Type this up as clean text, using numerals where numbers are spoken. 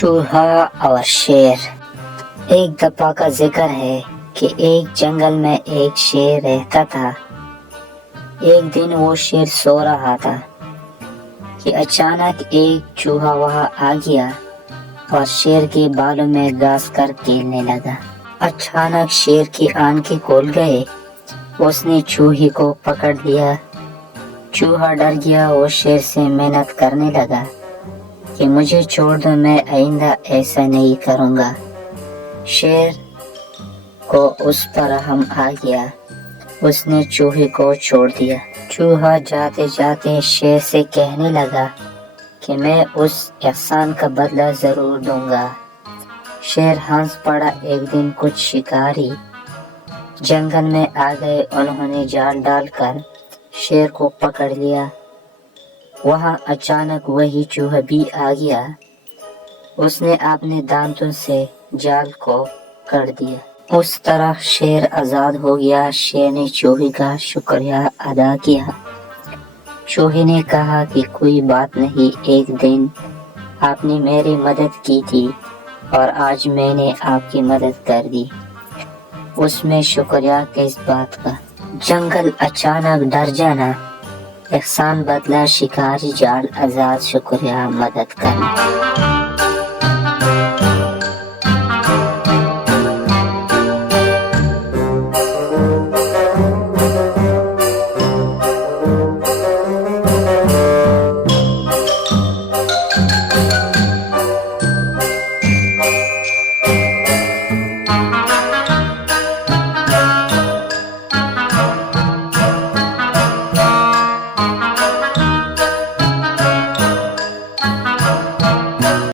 چوہا اور شیر۔ ایک دفعہ کا ذکر ہے کہ ایک جنگل میں ایک شیر رہتا تھا۔ ایک دن وہ شیر سو رہا تھا کہ اچانک ایک چوہا وہاں آ گیا اور شیر کے بالوں میں گھاس کر کھیلنے لگا۔ اچانک شیر کی آنکھیں کھل گئے، اس نے چوہے کو پکڑ لیا۔ چوہا ڈر گیا اور شیر سے منت کرنے لگا کہ مجھے چھوڑ دو، میں آئندہ ایسا نہیں کروں گا۔ شیر کو اس پر رحم آ گیا، اس نے چوہے کو چھوڑ دیا۔ چوہا جاتے جاتے شیر سے کہنے لگا کہ میں اس احسان کا بدلہ ضرور دوں گا۔ شیر ہنس پڑا۔ ایک دن کچھ شکاری جنگل میں آ گئے، انہوں نے جال ڈال کر شیر کو پکڑ لیا۔ وہاں اچانک وہی چوہا بھی آ گیا، اس نے اپنے دانتوں سے جال کو کاٹ دیا۔ اس طرح شیر آزاد ہو گیا۔ شیر نے چوہے کا شکریہ ادا کیا۔ چوہے نے کہا کہ کوئی بات نہیں، ایک دن آپ نے میری مدد کی تھی اور آج میں نے آپ کی مدد کر دی، اس میں شکریہ کس بات کا۔ جنگل اچانک ڈر جانا، احسان بدلہ، شکاری جال آزاد، شکریہ مدد کرنا۔